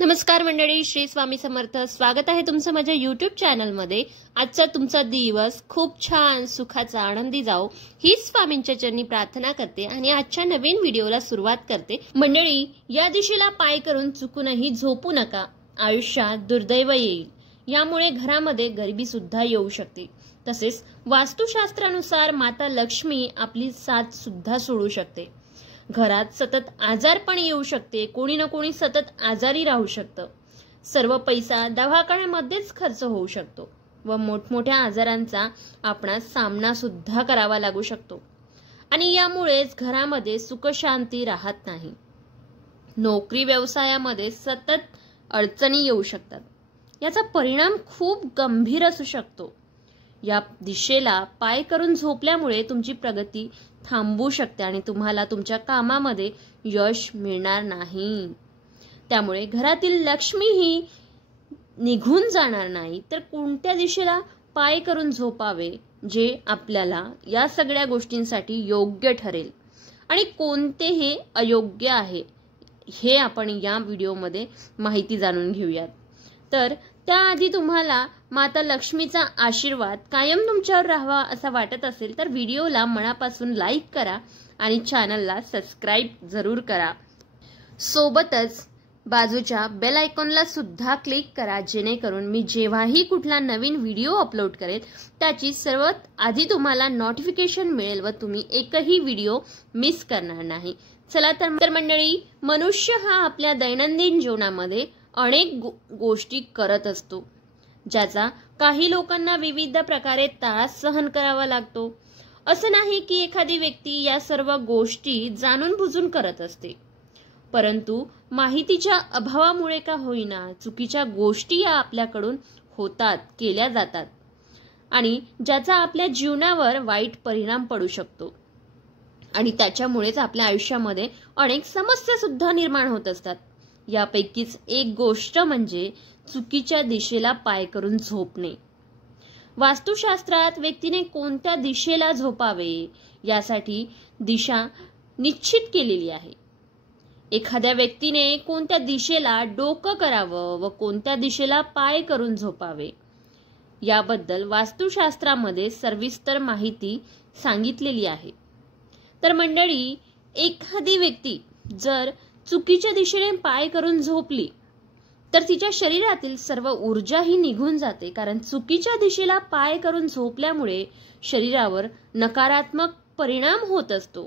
नमस्कार मंडळी, श्री स्वामी समर्थ. स्वागत आहे तुमचं माझ्या YouTube चॅनलमध्ये. आजचा तुमचा दिवस खूप छान सुखाचा आनंदी जाओ हीच स्वामींच्या चरणी प्रार्थना करते आणि आजच्या नवीन व्हिडिओला सुरुवात करते. मंडळी, या दिशेला पाय करून चुकूनही झोपू नका. आयुष्यात दुर्दैव येईल. यामुळे घरामध्ये गरिबी सुद्धा येऊ शकते. तसेच वास्तुशास्त्रानुसार माता लक्ष्मी आपली साथ सुद्धा सोडू शकते. घरात सतत आजारपण येऊ शकते. कोणी ना कोणी सतत आजारी राहू शकतं. सर्व पैसा दवाखान्यामध्येच खर्च होऊ शकतो व मोठमोठ्या आजारांचा आपणास सामना सुद्धा करावा लागू शकतो आणि यामुळेच घरामध्ये सुखशांती राहत नाही. नोकरी व्यवसायामध्ये सतत अडचणी येऊ शकतात. याचा परिणाम खूप गंभीर असू शकतो. या दिशेला पाय करून झोपल्यामुळे तुमची प्रगती थांबू शकते आणि तुम्हाला तुमच्या कामामध्ये यश मिळणार नाही. त्यामुळे घरातील लक्ष्मीही निघून जाणार नाही. तर कोणत्या दिशेला पाय करून झोपावे जे आपल्याला या सगळ्या गोष्टींसाठी योग्य ठरेल आणि कोणते हे अयोग्य आहे हे आपण या व्हिडिओमध्ये माहिती जाणून घेऊयात. तर त्याआधी तुम्हाला माता लक्ष्मीचा आशीर्वाद कायम तुमच्यावर राहावा असा वाटत असेल तर व्हिडिओला मनापासून लाईक करा आणि चॅनलला सबस्क्राईब जरूर करा. सोबतच बाजूच्या बेल आयकॉनला सुद्धा क्लिक करा, जेणेकरून मी जेव्हाही कुठला नवीन व्हिडिओ अपलोड करेल त्याची सर्वात आधी तुम्हाला नोटिफिकेशन मिळेल व तुम्ही एकही व्हिडिओ मिस करणार नाही. चला तर मंडळी, मनुष्य हा आपल्या दैनंदिन जीवनामध्ये अनेक गोष्टी करत असतो, ज्याचा काही लोकांना विविध प्रकारे त्रास सहन करावा लागतो. असं नाही की एखादी व्यक्ती या सर्व गोष्टी जाणून बुजून करत असते, परंतु माहितीच्या अभावामुळे का होईना चुकीच्या गोष्टी या आपल्याकडून होतात, केल्या जातात आणि ज्याचा आपल्या जीवनावर वाईट परिणाम पडू शकतो आणि त्याच्यामुळेच आपल्या आयुष्यामध्ये अनेक समस्या सुद्धा निर्माण होत असतात. यापैकीच एक गोष्ट म्हणजे चुकीच्या दिशेला पाय करून झोपणे. वास्तुशास्त्रात व्यक्तीने कोणत्या दिशेला झोपावे यासाठी दिशा निश्चित केलेली आहे. एखाद्या व्यक्तीने कोणत्या दिशेला डोकं करावं व कोणत्या दिशेला पाय करून झोपावे याबद्दल वास्तुशास्त्रामध्ये सविस्तर माहिती सांगितलेली आहे. तर मंडळी, एखादी व्यक्ती जर चुकीच्या दिशेने पाय करून झोपली तर तिच्या शरीरातील सर्व ऊर्जा ही निघून जाते, कारण चुकीच्या दिशेला पाय करून झोपल्यामुळे शरीरावर नकारात्मक परिणाम होत असतो.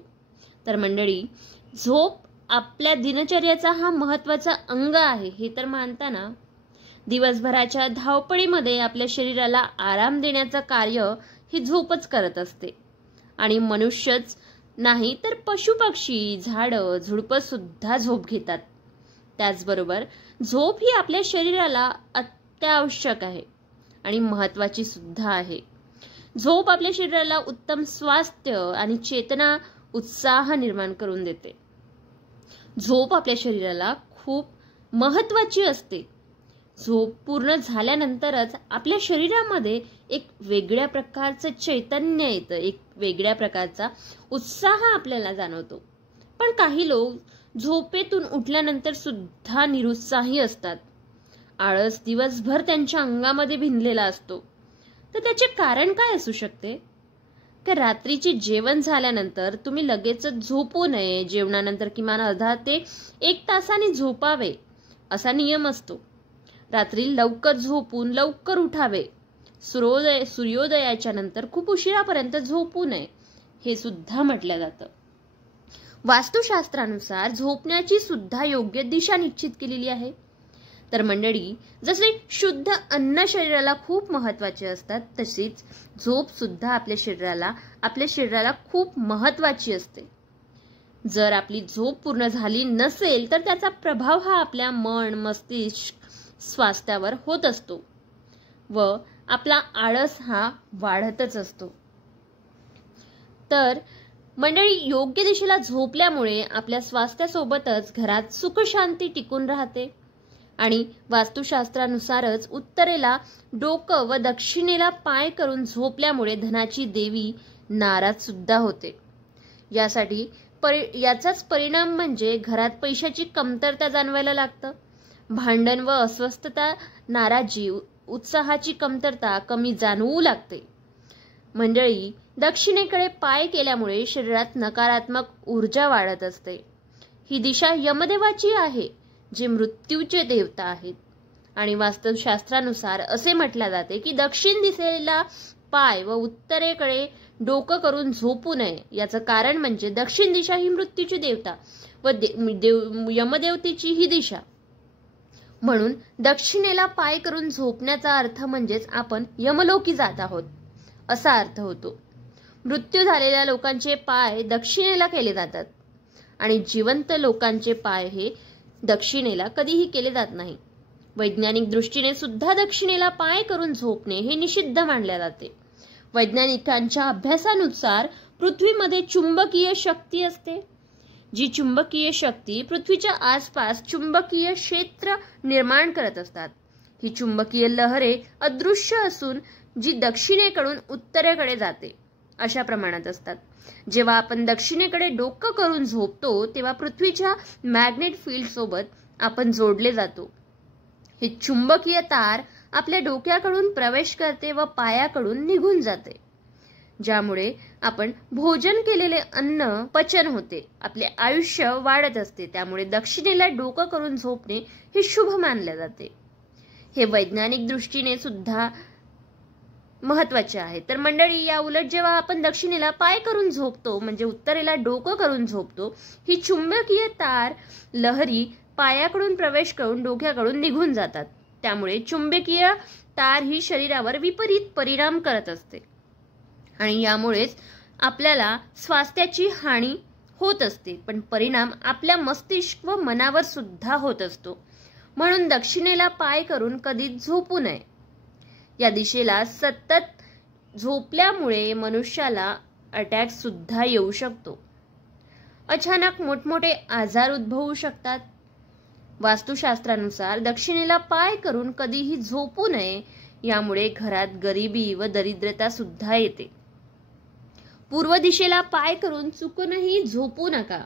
तर मंडळी, झोप आपल्या दिनचर्याचा हा महत्त्वाचा अंग आहे हे तर मानताना दिवसभराच्या धावपळीमध्ये आपल्या शरीराला आराम देण्याचं कार्य ही झोपच करत असते आणि मनुष्यच नाही तर पशुपक्षी, झाडं, झुडपं सुद्धा झोप घेतात. त्याचबरोबर झोप ही आपल्या शरीराला अत्यावश्यक आहे आणि महत्त्वाची सुद्धा आहे. झोप आपल्या शरीराला उत्तम स्वास्थ्य आणि चेतना, उत्साह निर्माण करून देते. झोप आपल्या शरीराला खूप महत्त्वाची असते. झोप पूर्ण झाल्यानंतरच आपल्या शरीरामध्ये एक वेगळ्या प्रकारचं चैतन्य येतं, एक वेगळ्या प्रकारचा उत्साह आपल्याला जाणवतो. पण काही लोक झोपेतून उठल्यानंतर सुद्धा निरुत्साही असतात. आळस दिवसभर त्यांच्या अंगामध्ये भिनलेला असतो. तर त्याचे कारण काय असू शकते? तर रात्रीचे जेवण झाल्यानंतर तुम्ही लगेचच झोपू नये. जेवणानंतर किमान अर्धा ते 1 तासाने झोपावे असा नियम असतो. रात्री लवकर झोपून लवकर उठावे. सूर्योदयाच्या नंतर खूप उशिरापर्यंत झोपू नये हे सुद्धा म्हटलं जातं. वास्तुशास्त्रानुसार झोपण्याची सुद्धा योग्य दिशा निश्चित केलेली आहे. तर मंडळी, जसे शुद्ध अन्न शरीराला खूप महत्त्वाचे असतात, तशीच झोप सुद्धा आपल्या शरीराला खूप महत्त्वाची असते. जर आपली झोप पूर्ण झाली नसेल तर त्याचा प्रभाव हा आपल्या मन, मस्तिष्क, स्वास्थ्यावर होत असतो व आपला आळस हा वाढतच असतो. तर मंडळी, योग्य दिशेला झोपल्यामुळे आपल्या स्वास्थ्यासोबतच घरात सुखशांती टिकून राहते आणि वास्तुशास्त्रानुसारच उत्तरेला डोकं व दक्षिणेला पाय करून झोपल्यामुळे धनाची देवी नाराज सुद्धा होते. याचाच परिणाम म्हणजे घरात पैशाची कमतरता जाणवायला लागतं भांडण व अस्वस्थता, नाराजी, उत्साहाची कमतरता कमी जाणवू लागते. मंडळी, दक्षिणेकडे पाय केल्यामुळे शरीरात नकारात्मक ऊर्जा वाढत असते. ही दिशा यमदेवाची आहे, जे मृत्यूचे देवता आहेत. आणि वास्तुशास्त्रानुसार असे म्हटले जाते की दक्षिण दिशेला पाय व उत्तरेकडे डोकं करून झोपू नये. याचं कारण म्हणजे दक्षिण दिशा ही मृत्यूची देवता व यमदेवतेची ही दिशा. म्हणून दक्षिणेला पाय करून झोपण्याचा अर्थ म्हणजेच आपण यमलोकी जात आहोत असा अर्थ होतो. मृत्यू झालेल्या लोकांचे पाय दक्षिणेला केले जातात आणि जिवंत लोकांचे पाय हे दक्षिणेला कधीही केले जात नाही. वैज्ञानिक दृष्टीने सुद्धा दक्षिणेला पाय करून झोपणे हे निषिद्ध मानले जाते. वैज्ञानिकांच्या अभ्यासानुसार पृथ्वीमध्ये चुंबकीय शक्ती असते. जी चुंबकीय शक्ती पृथ्वीच्या आसपास चुंबकीय क्षेत्र निर्माण करत असतात. ही चुंबकीय लहरे अदृश्य असून जी दक्षिणेकडून उत्तरेकडे जाते अशा प्रमाणात असतात. जेव्हा आपण दक्षिणेकडे डोकं करून झोपतो तेव्हा पृथ्वीच्या मॅग्नेट फील्ड सोबत आपण जोडले जातो. ही चुंबकीय तार आपल्या डोक्याकडून प्रवेश करते व पायाकडून निघून जाते, ज्यामुळे आपण भोजन केलेले अन्न पचन होते, आपले आयुष्य वाढत असते. त्यामुळे दक्षिणेला डोकं करून झोपणे हे शुभ मानले जाते. हे वैज्ञानिक दृष्टीने सुद्धा महत्वाचे आहे. तर मंडळी, या उलट जेव्हा आपण दक्षिणेला पाय करून झोपतो म्हणजे उत्तरेला डोकं करून झोपतो, ही चुंबकीय तार लहरी पायाकडून प्रवेश करून डोक्याकडून निघून जातात. त्यामुळे चुंबकीय तार ही शरीरावर विपरीत परिणाम करत असते आणि यामुळेच आपल्याला स्वास्थ्याची हानी होत असते, पण परिणाम आपल्या मस्तिष्क व मनावर सुद्धा होत असतो. म्हणून दक्षिणेला पाय करून कधीच झोपू नये. या दिशेला सतत झोपल्यामुळे मनुष्याला अटॅक सुद्धा येऊ शकतो. अचानक मोठमोठे आजार उद्भवू शकतात. वास्तुशास्त्रानुसार दक्षिणेला पाय करून कधीही झोपू नये. यामुळे घरात गरिबी व दरिद्रता सुद्धा येते. पूर्व दिशेला पाय करून चुकूनही झोपू नका.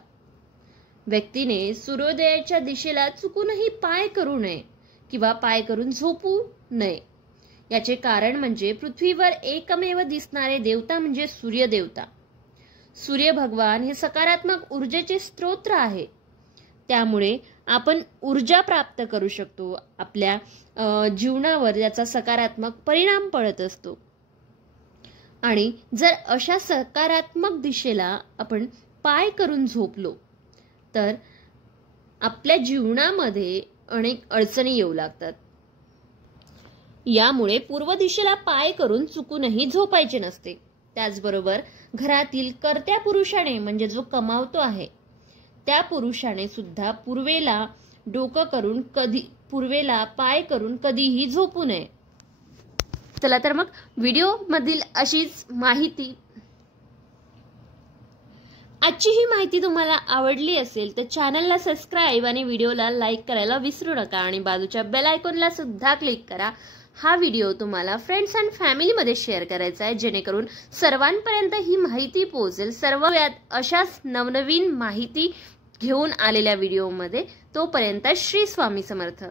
व्यक्तीने सूर्योदयाच्या दिशेला चुकूनही पाय करू नये किंवा पाय करून झोपू नये. याचे कारण म्हणजे पृथ्वीवर एकमेव दिसणारे देवता म्हणजे सूर्यदेवता. सूर्य भगवान हे सकारात्मक ऊर्जेचे स्रोत आहे. त्यामुळे आपण ऊर्जा प्राप्त करू शकतो. आपल्या जीवनावर याचा सकारात्मक परिणाम पडत असतो. आणि जर अशा सकारात्मक दिशेला आपण पाय करून झोपलो तर आपल्या जीवनामध्ये अनेक अडचणी येऊ लागतात. यामुळे पूर्व दिशेला पाय करून चुकूनही झोपायचे नसते. त्याचबरोबर घरातील कर्त्या पुरुषाने म्हणजे जो कमावतो आहे त्या पुरुषाने सुद्धा पूर्वेला पाय करून कधीही झोपू नये. चला तर मग व्हिडिओ मधील अशीच माहिती, आजची ही माहिती तुम्हाला आवडली असेल तर चॅनलला सबस्क्राईब आणि व्हिडिओला लाईक करायला विसरू नका आणि बाजूच्या बेल आयकॉनला सुद्धा क्लिक करा. हा व्हिडिओ तुम्हाला फ्रेंड्स अँड फॅमिलीमध्ये शेअर करायचा आहे, जेणेकरून सर्वांपर्यंत ही माहिती पोहोचेल. सर्व अशाच नवनवीन माहिती घेऊन आलेल्या व्हिडिओमध्ये. तोपर्यंत श्री स्वामी समर्थ.